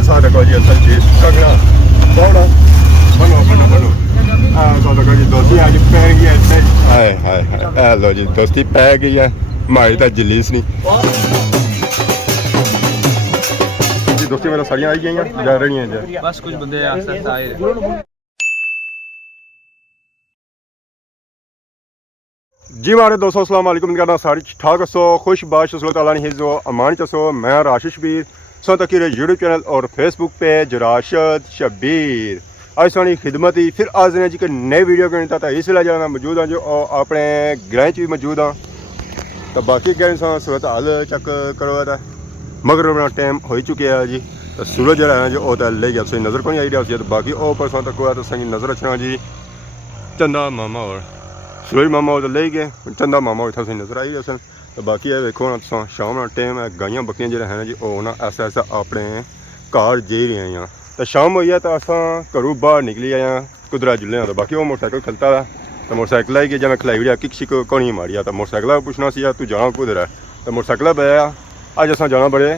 साथ को जी असल जी कंगना बनो बनो बनो बनो साथ को जी दोस्ती आज पै गई है हाय हाय हाय लो जी दोस्ती पै गई है मारी तो जलीस नहीं जी दोस्ती मेरा सारियां आई गई जा रही हैं बस कुछ बंदे आए जी मारे दोस्तों अस्सलाम वालेकुम करना सारी ठाक सो खुश बाश ताला ने हिजो अमान चसो मैं राशिश बीर सो तक यूट्यूब चैनल और फेसबुक पेज राशिद शबीर आज सोनी खिदमत ही फिर आज ने जी के नए वीडियो के था इसलिए जो मैं मौजूद हाँ जो अपने ग्रह भी मौजूद हाँ तो बाकी क्या सूरत हाल चेक करो था मगर अपना टाइम हो चुके हैं जी तो सूरज जो है जो ले गया सही नज़र को नहीं आई रहा तो बाकी परसों तक हुआ तो सही नज़र रखना जी चंदा मामा और सूरज मामा तो ले गए चंदा मामा इतना सही नज़र आई असल तो बाकी है देखो ना शाम का टाइम है गाइयां बकरियां जो है जी ना ऐसा ऐसा अपने घर जे रहे हैं तो शाम हुई है तो अस घरों बाहर निकली आए कुदरा जुले तो बाकी वो मोटरसाइकिल खलता है तो मोटरसाइकिल आई गई जब मैं खिलाई उड़िया किक शिक कोनी मारी तो मोटरसाइकिल पूछना सी तू जाना कुधर है तो मोटरसाइकिल पाया अज अस जाना बड़े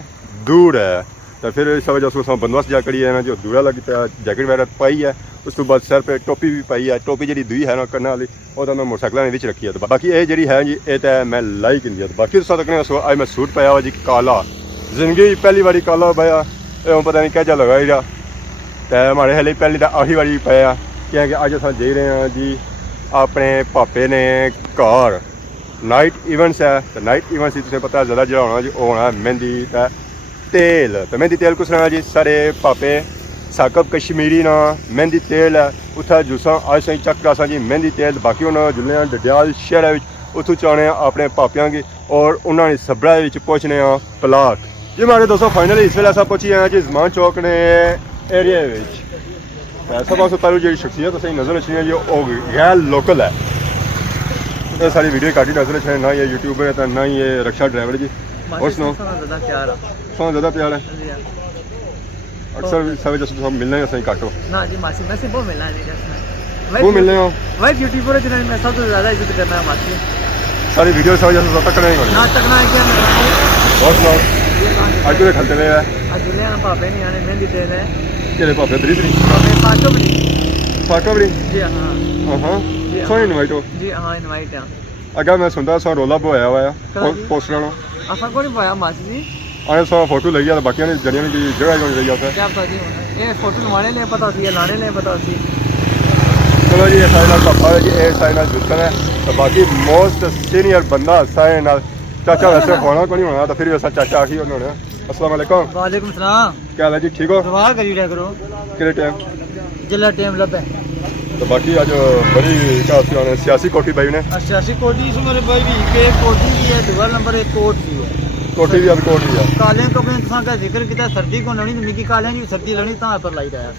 दूर है तो फिर इस वजह से बंदोबस्त जा करी है जो दूरा लगी पाया जैकेट वगैरह पाई है उस तो बाद सर पे टोपी भी पाई है टोपी जी दुई है ना करने वाली वो तो मैं मोटरसाइकिल ने रखी है तो बाकी ये जी है जी ये तो मैं लाई कि बाकी तो तक अज मैं सूट पाया हुआ जी काला जिंदगी पहली बारी काला पाया पता नहीं क्या लगा ही रहा तो हमारे हाले पहली तो आखिरी बारी पाया क्योंकि अज अस जा रहे हैं जी अपने पापे ने घर नाइट इवेंट्स है तो नाइट इवेंट्स तुम्हें पता ज़्यादा जो होना जी वो होना मेहंदी तेल तो मेहंदी तेल कुछ ना जी सारे पापे साकब कश्मीरी ना मेहंदी तेल है उत्थे जूसा अज सही चक करा जी मेहंदी तेल बाकी उन्होंने जुलने डडियाल शहर उतों चाने अपने पापियां की और उन्होंने सबड़ा पहुँचने पलाक जी हमारे दोस्तों फाइनली इस वे अस पहुंची हैं जी जमान चौक ने एरिया सब पास पहले जी शख्सियत सही नज़र रखनी है जी वो गैर लोकल है तो सारी वीडियो काटी नज़र रखने ना ये यूट्यूबर है तो ना ये रक्षा ड्राइवर जी और सुनो ज़्यादा प्यार है अक्सर सब जैसे हम मिलने हैं सही काटो ना जी मासी मैं सिर्फ वो मिलना है वो मिलने हो भाई यूट्यूबर है जिन्होंने मैं सबसे ज़्यादा इज्जत करना है मासी सारी वीडियो सब जैसे तक नहीं ना तकना है क्या और सुनाओ आज तो खलते हुए है आज जुले ना पापे नहीं आने मेहंदी तेल है तेरे पापे दरी पापे फाकबड़ी जी हाँ हाँ सो इनवाइट हो जी हाँ इनवाइट है अगर मैं सुनता सो रोला बोया हुआ है पोस्टर असा को नहीं पाया मासी जी आने सो फोटो लगी है बाकी ने जड़ियां की जगह कौन रही होता है क्या पता जी ये फोटो लवाने ले पता सी लाने ले पता सी चलो जी सारे नाल पापा है जी ए सारे नाल जुस्सन है तो बाकी मोस्ट सीनियर बंदा सारे नाल चाचा वैसे होना को नहीं होना तो फिर वैसा चाचा आखी उन्होंने अस्सलाम वालेकुम वालेकुम सलाम क्या हाल है जी ठीक हो दुआ करी रहा करो कितने टाइम जिला टाइम लबे तो बाकी आज बड़ी क्या सियासी कोठी भाई ने सियासी कोठी से मेरे भाई भी एक कोठी भी है दूसरा नंबर एक कोट भी है कोठी भी अब कोठी है काले कपड़े तुसा का जिक्र किया सर्दी को लणी तो मिकी काले की सर्दी लणी ता पर लाई रहा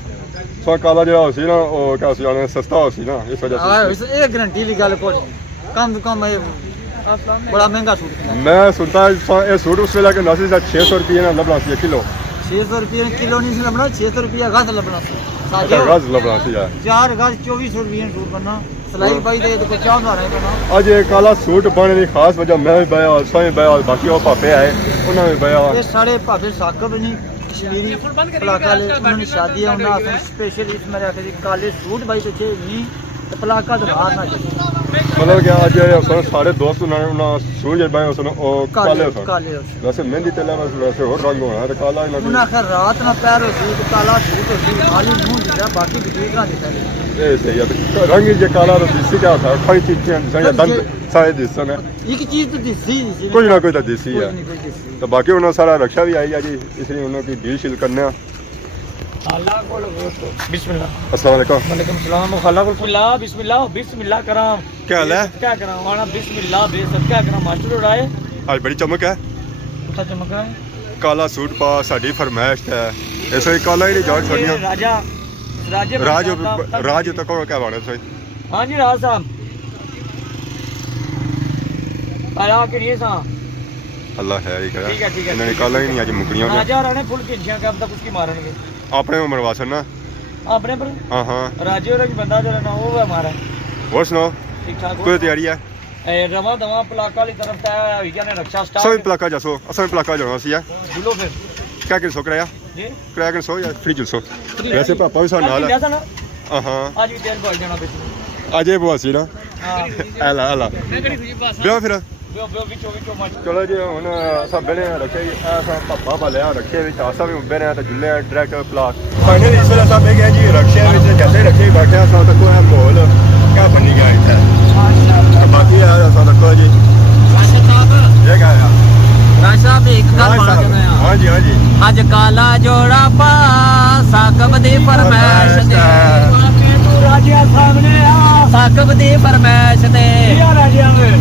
सो काला जो होसी ना वो क्या सी आने सस्ता होसी ना इस वजह से हां ये गारंटी ली गल को कम बड़ा महंगा सूट मैं सुनता ये सूट उस वेला के नसी 600 रुपये ना लबना सी किलो 600 रुपये किलो नहीं लबना 600 रुपया गज लबना सी गज लबना सी यार 4 गज 2400 रुपये सूट बनना सलाई भाई दे तो क्या होना है बना आज ये काला सूट बनने की खास वजह मैं भी बाया सोई बाया बाकी वो पापे आए उन्होंने भी बाया ये सारे पापे साकब नहीं कश्मीरी पलाका ले उन्होंने शादी है उन्होंने स्पेशल इसमें रखे काले सूट भाई तो छे नहीं तो पलाका तो बाहर ना चले मतलब क्या आज सारे दोस्त उन्होंने सूट जब बाया उसने ओ काले वैसे मेहंदी तेल वैसे और रंग होना है काला उन्हें खैर रात ना पैर सूट काला सूट खाली मुंह दिखा बाकी दूसरा दिखा ए सही है रंग ये काला तो देसी क्या था खाली चीजें दंत सारे देसी ने एक चीज तो देसी कोई ना कोई तो देसी है तो बाकी उन्होंने सारा रक्षा भी आई है जी इसलिए उन्होंने की डील शील करने बिस्मिल्लाह अस्सलाम वालेकुम वालेकुम सलाम खाला को बिस्मिल्लाह बिस्मिल्लाह बिस्मिल्लाह कराम क्या हाल है क्या कराम वाला बिस्मिल्लाह बेसब क्या कराम मास्टर उड़ाए आज बड़ी चमक है उठा चमक है काला सूट पा साडी फरमाइश है ऐसा ही काला ही जाट छोड़िया राजा राज तो कौन क्या बात है हां जी राज साहब आया के लिए सा अल्लाह है ही करा ठीक है इन्होंने काला ही नहीं आज मुकरियां राजा राणे फुल किंचियां कब तक उसकी मारेंगे अपने उम्र वासन ना अपने पर हां राजे और बंदा जो ना वो है हमारा और सुनो ठीक ठाक कोई तैयारी है ए रवा दवा पलाका वाली तरफ था है क्या ने रक्षा स्टाफ सब पलाका जसो असल पलाका जाना सी है बोलो फिर क्या कर सोक रहा ਕਿਰਾਇਆ ਕਿੰਨਾ 100 ਜਾਂ ਫ੍ਰੀ 100 ਵੈਸੇ ਪਾਪਾ ਵੀ ਸਾਡੇ ਨਾਲ ਆ ਹਾਂ ਅੱਜ ਵੀ ਤੇਲ ਬੋਲ ਜਾਣਾ ਵਿੱਚ ਅਜੇ ਬਵਾਸੀ ਨਾ ਆਲਾ ਬਿਓ ਫਿਰ ਚਲੋ ਜੀ ਹੁਣ ਸਭ ਨੇ ਰੱਖੇ ਐਸਾ ਪੱਪਾ ਬਾਲਿਆ ਰੱਖੇ ਵਿੱਚ ਆਸਾ ਵੀ ਉੱਬੇ ਨੇ ਤੇ ਜੁੱਲੇ ਡਾਇਰੈਕਟ ਪਲਾਟ ਫਾਈਨਲੀ ਇਸ ਵੇਲੇ ਸਭ ਇਹ ਗਿਆ ਜੀ ਰਕਸ਼ੇ ਵਿੱਚ ਜੱਦੇ ਰੱਖੇ ਬੈਠਿਆ ਸਾ ਤੱਕ ਇਹ ਮਾਹੌਲ ਕਿਆ ਬਣੀ ਗਿਆ ਇੱਥੇ ਬਾਕੀ ਆ ਸਾ ਤੱਕ ਜੀ ਰਾਸ਼ਾ ਸਾਹਿਬ ਇਹ ਗਿਆ ਰਾਸ਼ਾ ਵੀ ਇੱਕ ਗੱਲ ਬਣਾ ਦੇਣਾ ਆ ਹਾਂਜੀ ਹਾਂਜੀ ਅੱਜ ਕਾਲਾ ਜੋੜਾ ਪਾ ਸਾਕਬ ਦੀ ਫਰਮਾਇਸ਼ ਤੇ ਤੂੰ ਰਾਜਿਆ ਸਾਹਮਣੇ ਆ ਸਾਕਬ ਦੀ ਫਰਮਾਇਸ਼ ਤੇ ਯਾ ਰਾਜਿਆ ਵੇ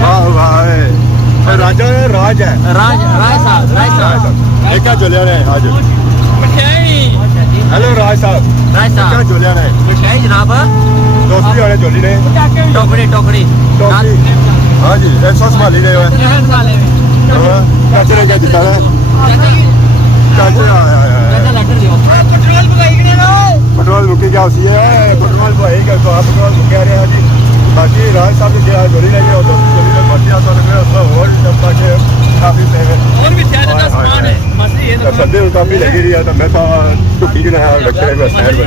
ਵਾਹ ਵਾਹ ਰਾਜਾ ਰਾਜ ਹੈ ਰਾਜ ਸਾਹਿਬ ਇਹ ਕਿਆ ਚਲਿਆ ਨੇ ਅੱਜ ਮਠਿਆਈ ਹੈਲੋ ਰਾਜ ਸਾਹਿਬ ਕਿਆ ਚਲਿਆ ਨੇ ਮਠਿਆਈ ਜਨਾਬ ਦੋਸਤੀ ਵਾਲੇ ਚੋਲੀ ਨੇ ਟੋਕੜੀ ਹਾਂਜੀ ਇਹ ਸੌਸ ਵਾਲੀ ਨੇ ਚਾਚੇ ਨੇ ਕਿਆ ਦਿੱਤਾ ਨਾ ਚਾਚੇ ਆਇਆ ਪੈਟਰੋਲ ਬਗਾਈ ਕਿ ਨਹੀਂ ਪੈਟਰੋਲ ਮੁੱਕੀ ਗਿਆ ਸੀ ਪੈਟਰੋਲ ਭਾਈ का तो आप मुक्या रहे जी बाकी राज साहब के आज जोड़ी लगे और जोड़ी में बाकी आसा लग रहा है और जब तक काफी और भी ज्यादा सामान है मस्त ये तो संडे को काफी लगी रही है तो मैं तो टुकी के ना रखे हुए शहर में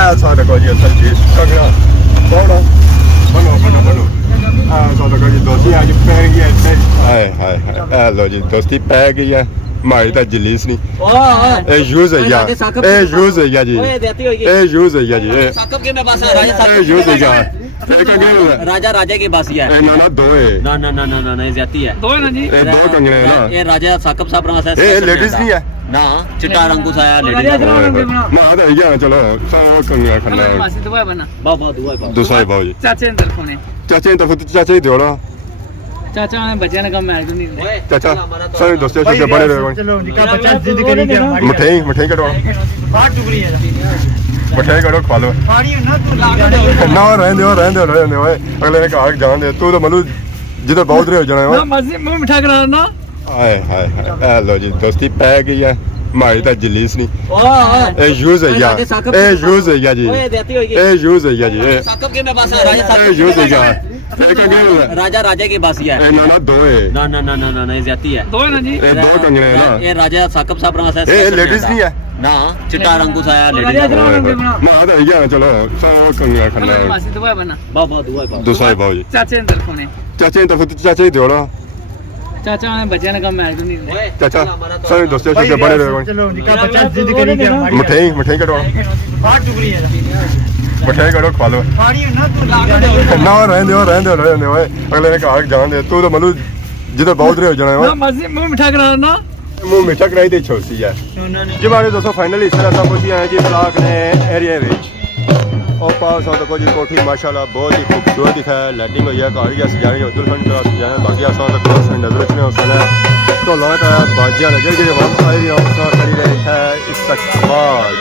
ऐसा देखो जी असल चीज कगड़ा थोड़ा बनो ऐसा देखो जी दोस्ती आज पै गई है हाय हाय लो जी दोस्ती पै गई है मारी ਤਾਂ ਜਲੀਸ ਨਹੀਂ ਇਹ ਯੂਜ਼ ਹੈ ਯਾਰ ਇਹ ਯੂਜ਼ ਹੈ ਯਾਰ ਜੀ ਇਹ ਯੂਜ਼ ਹੈ ਯਾਰ ਜੀ साकब के में बस राजा साकब ਇਹ ਯੂਜ਼ ਹੈ ਯਾਰ राजा के पास ही है ਇਹ ਨਾ ਦੋ ਹੈ ना ये ज्यादा है दो है ना जी ਇਹ ਦੋ ਕੰਗਣੇ ਨਾ ये राजा साकब साहब रंगा ਇਹ ਲੇਡੀਜ਼ ਨਹੀਂ ਹੈ ना चिट्टा रंगू सा लेडीज ਨਾ ਤਾਂ ਇਹ ਗਿਆ ਚਲੋ ਸਭ ਕੰਗਣਾ ਖੰਨਾ मासी दुआ बना बाबा दुआ ਦੂਸਰਾ ਬਾਉ ਜੀ चाचे ने तरफों ने ਚਾਚੇ ਤਾਂ ਚਾਚੇ ਹੀ ਦਿਓੜਾ चाचा ने बच्चे ने कम मैं तो नहीं ਚਾਚਾ ਸਾਰੇ ਦੋਸਤਾਂ ਸੇ ਬੜੇ ਰਹੇ चलो निका बच्चा जिद करी गया ਮਠਾਈ ਕਢਵਾ बाहर टुकड़ी है ਮਠਾਈ ਕਢਵਾ ਖਵਾ ਲਓ पानी ना तू ਨਾ ਰਹਿੰਦੇ ਓਏ ਅਗਲੇ ਨੇ ਘਰ ਜਾਣ ਦੇ ਤੂੰ ਤਾਂ ਮੈਨੂੰ ਜਿੱਧਰ ਬਹੁਤ ਰਹੇ ਹੋ ਜਾਣਾ ਓਏ मस्जिद में मिठा करा ना ਹਾਏ ਹਾਏ ਲੋ ਜੀ ਦੋਸਤੀ ਪੈ ਗਈ ਹੈ ਮਾਰੀ ਤਾਂ ਜਲੀਸ ਨਹੀਂ ਇਹ ਯੂਜ਼ ਹੈ ਯਾਰ ਇਹ ਯੂਜ਼ ਹੈ ਯਾਰ ਜੀ ਇਹ ਯੂਜ਼ ਹੈ ਯਾਰ ਜੀ साकब के में बस राजा ਇਹ ਯੂਜ਼ ਹੈ ਯਾਰ ਇਹ ਕੰਗਣੇ राजा के पास ही है ਇਹ ਨਾ ਦੋ ਹੈ ना ये ज्यादा है दो है ना जी ਇਹ ਦੋ ਕੰਗਣੇ ਨਾ ये राजा साकब साहब रंगा सा ਇਹ ਲੇਡੀਜ਼ ਨਹੀਂ ਹੈ ना चिट्टा रंगू सा लेडीज ਨਾ ਤਾਂ ਇਹ ਗਿਆ ਚਲੋ ਸਭ ਕੰਗਣਾ ਖੰਨਾ मासी दुआ बना बाबा दुआ ਦੂਸਰਾ ਬਾਉ ਜੀ चाचे ने तरफों ने ਚਾਚੇ ਤਾਂ ਚਾਚੇ ਹੀ ਦਿਓੜਾ चाचा ने बच्चे ने कम मैं तो नहीं ਚਾਚਾ ਸਾਰੇ ਦੋਸਤਾਂ ਸੇ ਬੜੇ ਰਹੇ चलो निका बच्चा जिद करी गया ਮਠਾਈ ਕਢਵਾ बाहर टुकड़ी है ਮਠਾਈ ਕਢਵਾ ਖਵਾ ਲਓ पानी ना तू ਨਾ ਰਹਿੰਦੇ ਓਏ ਅਗਲੇ ਨੇ ਘਰ ਜਾਣ ਦੇ ਤੂੰ ਤਾਂ ਮੈਨੂੰ ਜਿੱਧਰ ਬਹੁਤ ਰਹੇ ਹੋ ਜਾਣਾ ਓਏ मस्जिद में मिठा करा ना ਮੂੰਹ ਮਿੱਠਾ ਕਰਾਈ ਤੇ ਛੋਸੀ ਹੈ ਜੀ ਬਾਰੇ ਦੋਸਤੋ ਫਾਈਨਲੀ ਇਸ ਤਰ੍ਹਾਂ ਸਭ ਪਹੁੰਚੀ ਆਏ ਜੀ ਬਲਾਕ ਨੇ ਏਰੀਆ ਵਿੱਚ ਉਹ ਪਾਸ ਆ ਤਾਂ ਜੀ ਕੋਠੀ ਮਾਸ਼ਾਅੱਲਾ ਬਹੁਤ ਹੀ ਖੂਬਸੂਰਤ ਦਿਖਾ ਹੈ ਲਾਈਟਿੰਗ ਹੋਈ ਹੈ ਘਰ ਜਾਂ ਸਜਾਣੇ ਹੋ ਦੁਲਹਨ ਦਾ ਸਜਾਣਾ ਬਾਕੀ ਆਸਾਂ ਦਾ ਕੋਸ ਨਜ਼ਰ ਰਖਣੇ ਹੋ ਸਕਦਾ तो लाता है बाजियां नजर के वक्त आई रही खड़ी रही है इस्तकबाल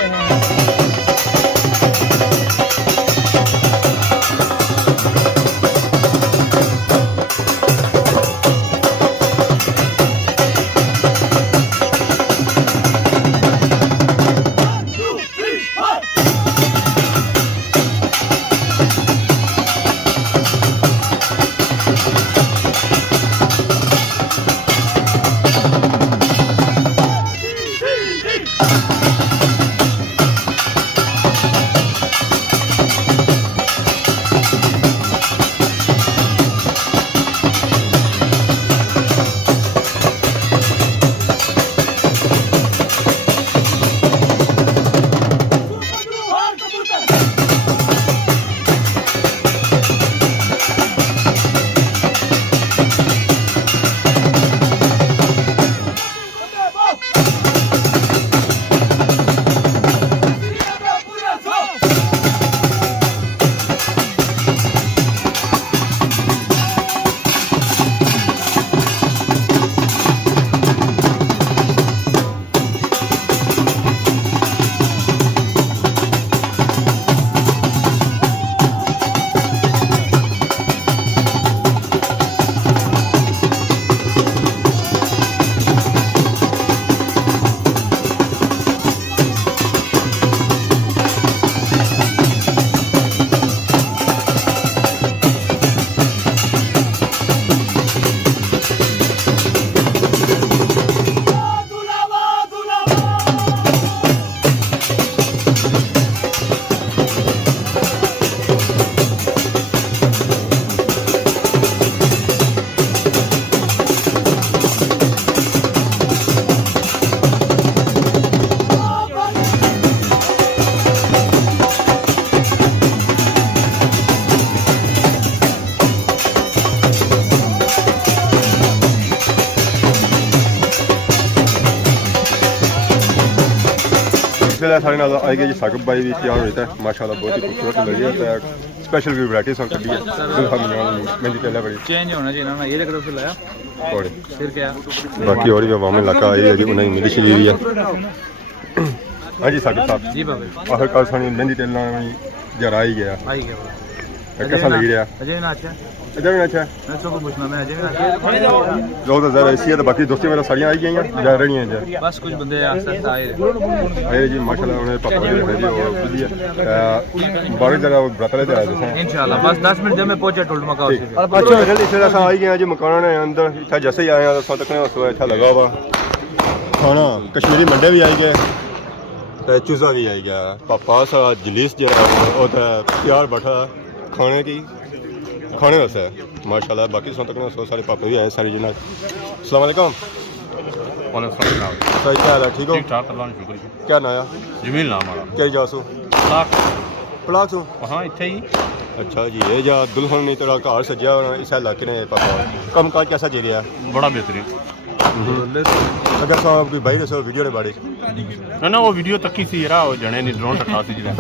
इसलिए सारे नाल आएगा जी साकिब भाई भी तैयार होता है माशाल्लाह बहुत ही खूबसूरत लगी है स्पेशल भी वैरायटी सन कटी है मेहंदी तेल बड़ी चेंज होना चाहिए ना ये लेकर तो लाया और फिर क्या बाकी और भी अवामी इलाका आई है जी उन्हें मिली सी है हाँ जी साकिब साहब जी बाबा आखिरकार सानी मेहंदी तेल जरा आई गया कैसा लगी रहा अजय ना अच्छा अजय भी अच्छा मैं तो पूछना मैं अजय ना लोग तो ज़्यादा इसी है तो बाकी दोस्ती मेरा सारियाँ आई गई हैं जा रही हैं जी बस कुछ बंदे आए आए जी माशाल्लाह उन्हें पापा जी है जी वो बढ़िया बारह जरा ब्रतले दे आए इंशाल्लाह बस 10 मिनट में पहुंचे टोल मका अच्छा इसलिए ऐसा आई गए जी मकान ने अंदर इतना जैसे ही आए हैं तो तक अच्छा लगा हुआ खाना कश्मीरी मंडे भी आई गए चूजा भी आई गया पापा सा जलीस जो है वो प्यार बैठा खाने की खाने वैसे है माशाल्लाह बाकी सौ तक सौ सारे पापा भी आए सारी जनाब अस्सलाम वालेकुम सही क्या हाल है ठीक हो क्या नाया जमील नाम हमारा क्या जासू पलाक सो हाँ इतने ही अच्छा जी ये जा दुल्हन ने तेरा घर सजा इस इलाके ने पापा कम काज कैसा जी रहा है बड़ा बेहतरीन अगर साहब कोई भाई दसो वीडियो ने बारे ना वो वीडियो तकी सी यार वो जने ने ड्रोन रखा सी जिला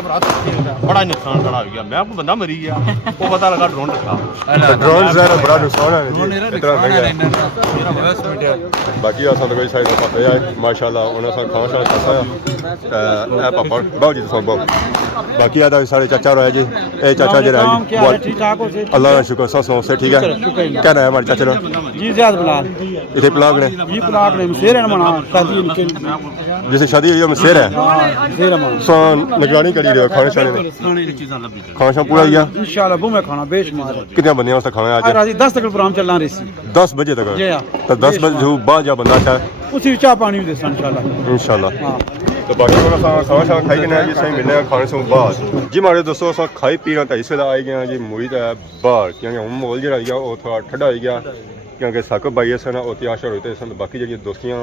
बड़ा नुकसान बड़ा हो गया मैं को बंदा मरी गया वो पता लगा ड्रोन रखा ड्रोन ज़रा बड़ा नुकसान है इतना महंगा बाकी असा तो कोई साइड पापा है माशाल्लाह उन्हें सा खाना शाना कैसा है पापा बाबू जी तो बाबू बाकी आदा सारे चाचा रहा जी ए चाचा जी रहा अल्लाह का शुक्र सब से ठीक है क्या नाम है हमारे चाचा जी ज्यादा बुला इतने प्लाग ने ये प्लाट ने शेर है मना शादी के जैसे शादी हुई है शेर है शेर है सो निगरानी करी रहे हो खाने शाने में खाना शाना पूरा गया इंशाल्लाह वो मैं खाना बेशुमार कितने बंदे हैं उसका खाना आज राजी 10 तक प्रोग्राम चलना रही 10 बजे तक तो 10 बजे बाद जा बंदा अच्छा उसी चाह पानी भी देसा इंशाल्लाह तो बाकी खाना शाना खाई के जी सही मिलने खाने से बाद जी हमारे दोस्तों अस खाई पी रहे इस वेला आई गए जी मुई बाहर क्योंकि हूँ माहौल जो वो थोड़ा ठंडा हो गया क्योंकि साकिब भाई सन वो तैयार होते सन बाकी जी दोस्तियाँ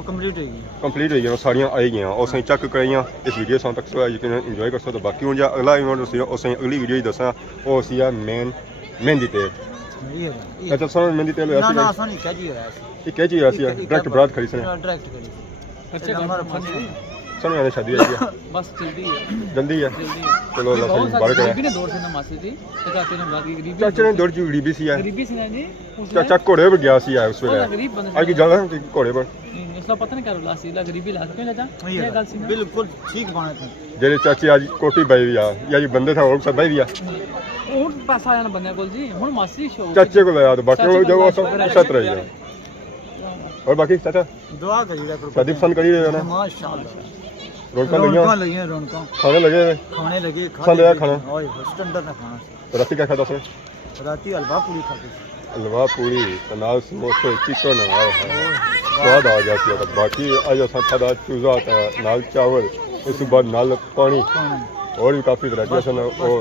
कंप्लीट हो गई सारियाँ आई गई और सही चेक कराइया इस वीडियो से तक यकीन इंजॉय कर सकते बाकी हूँ जो अगला इवेंट उस अगली वीडियो ही दसा वो सी मेन मेहंदी तेल अच्छा सर मेहंदी तेल क्या चीज़ डायरेक्ट बरात खड़ी सर सर मैंने शादी आई है बस जल्दी है चलो अल्लाह से मुबारक है चाचा ने दौड़ गरीबी सी है चाचा घोड़े पर गया सी है उस वेले आज की ज्यादा घोड़े पर पता नहीं करो लासी ला गरीबी ला क्यों चाचा ये गल सी बिल्कुल ठीक बात है जेरे चाची आज कोटी बाई भी आ या जी बंदे था और सब बाई भी आ और पैसा आया ना बंदे कोल जी हुन मासी शो चाचे को लाया तो बाकी लोग जो सब सत रही है और बाकी चाचा दुआ करी रहा शादी पसंद करी रहे हो ना माशाल्लाह रौनकां लगी रौनकां खाने लगे पसंद आया खाना ओए स्टैंडर्ड ना खाना राती क्या खाता सर राती हलवा पूरी खाती हलवा पूरी नाल समोसे चिकन स्वाद आ जाती है बाकी आज असा खादा चूजा नाल चावल उस बाद नाल पानी और भी काफ़ी वैरायटी सन और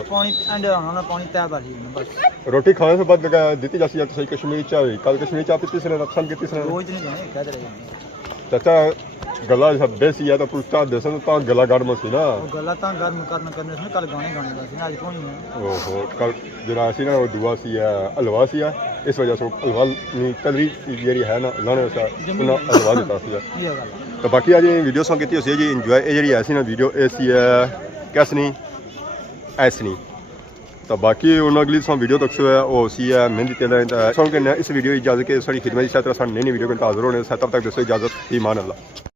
रोटी खाने से बाद दी जाती है सही कश्मीरी चाय कल कश्मीरी चाय पीती से पसंद की चाचा गला सब बेसी है तो पूछता देसन तो गला गर्म सी ना गला ता गर्म करने से कल गाने बस आज कोई नहीं ओहो कल जरा सी ना वो दुआ सी है हलवा सी है इस वजह से हलवा नी तलरी जेरी है ना लाने सा उन्हें हलवा देता सी तो बाकी आज वीडियो सॉन्ग की जी इंजॉय ये जी ऐसी ना वीडियो ऐसी है कैसी नहीं ऐसी नहीं तो बाकी उन्होंने अगली सॉन्ग वीडियो तक है वो सी है मेहंदी तेल सॉन्ग इस वीडियो इजाजत के सारी खिदमत इस तरह नई वीडियो के हाजिर होने तब तक दोस्तों इजाजत ईमान अल्लाह।